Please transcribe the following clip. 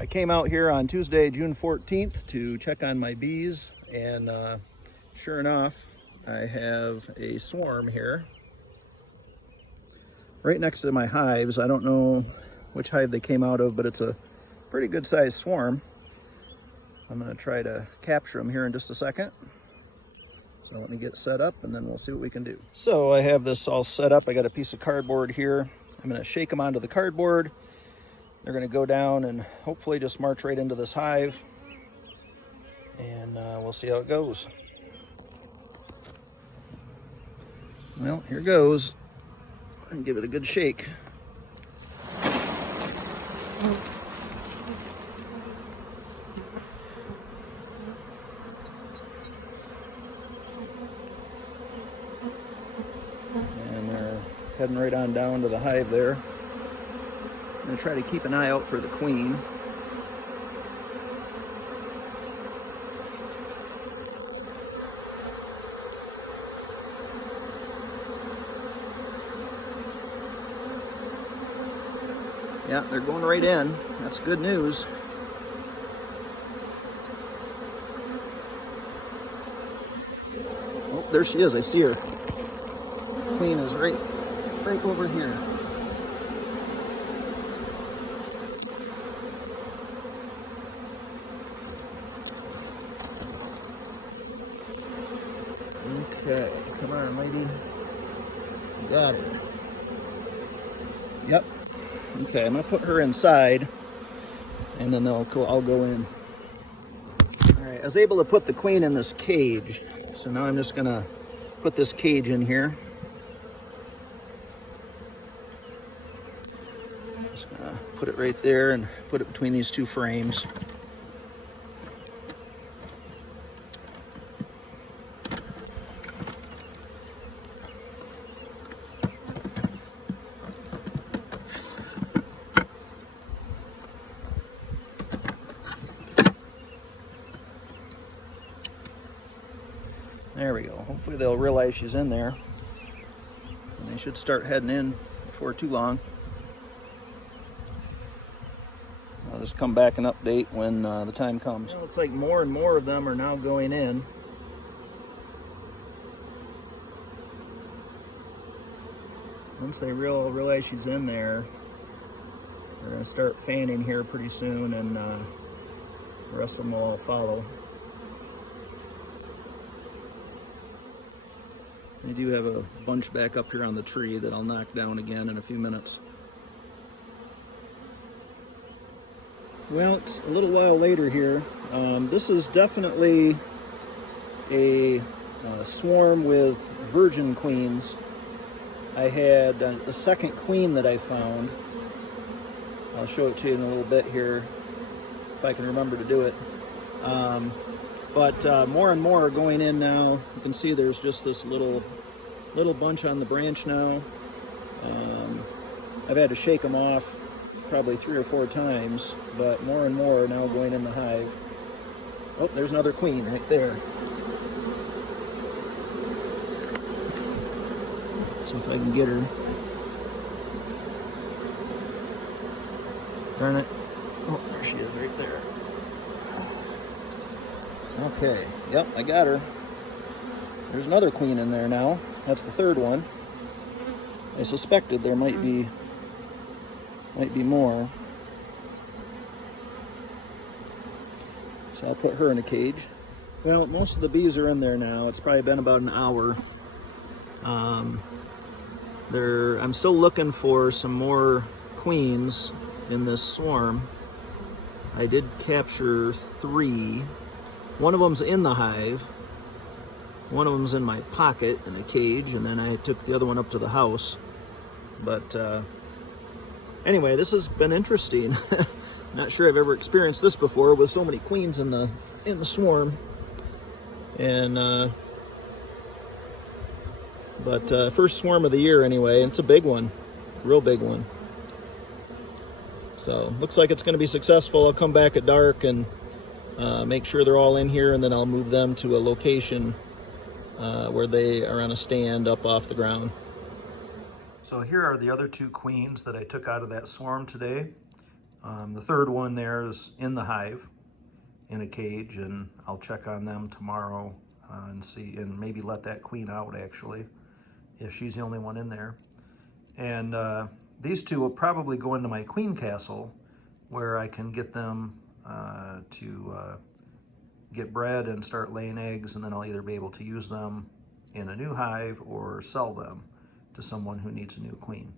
I came out here on Tuesday, June 14th to check on my bees, and sure enough, I have a swarm here right next to my hives. I don't know which hive they came out of, but it's a pretty good sized swarm. I'm going to try to capture them here in just a second. So let me get set up and then we'll see what we can do. So I have this all set up. I got a piece of cardboard here. I'm going to shake them onto the cardboard. They're going to go down and hopefully just march right into this hive, and we'll see how it goes. Well, here goes. And give it a good shake. And they're heading right on down to the hive there. I'm going to try to keep an eye out for the queen. Yeah, they're going right in. That's good news. Oh, there she is. I see her. Queen is right over here. Okay, come on, lady. Got her. Yep. Okay, I'm gonna put her inside, and then I'll go in. All right, I was able to put the queen in this cage, so now I'm just gonna put this cage in here. Just gonna put it right there and put it between these two frames. There we go. Hopefully they'll realize she's in there, and they should start heading in before too long. I'll just come back and update when the time comes. It looks like more and more of them are now going in. Once they realize she's in there, they're going to start fanning here pretty soon, and the rest of them will all follow. I do have a bunch back up here on the tree that I'll knock down again in a few minutes. Well, it's a little while later here. This is definitely a swarm with virgin queens. I had the second queen that I found. I'll show it to you in a little bit here, if I can remember to do it. But more and more are going in now. You can see there's just this little bunch on the branch now. I've had to shake them off probably 3 or 4 times, but more and more are now going in the hive. Oh, there's another queen right there. See if I can get her. Darn it. Oh, there she is right there. Okay, yep, I got her. There's another queen in there now. That's the third one. I suspected there might be more. So I'll put her in a cage. Well, most of the bees are in there now. It's probably been about an hour. I'm still looking for some more queens in this swarm. I did capture 3. One of them's in the hive. One of them's in my pocket in a cage, and then I took the other one up to the house. But anyway, this has been interesting. Not sure I've ever experienced this before with so many queens in the swarm. And first swarm of the year anyway. It's a big one, real big one. So looks like it's going to be successful. I'll come back at dark and make sure they're all in here, and then I'll move them to a location where they are on a stand up off the ground. So here are the other 2 queens that I took out of that swarm today. The third one there is in the hive in a cage, and I'll check on them tomorrow and see, and maybe let that queen out actually, if she's the only one in there. And these two will probably go into my queen castle, where I can get them to get bred and start laying eggs, and then I'll either be able to use them in a new hive or sell them to someone who needs a new queen.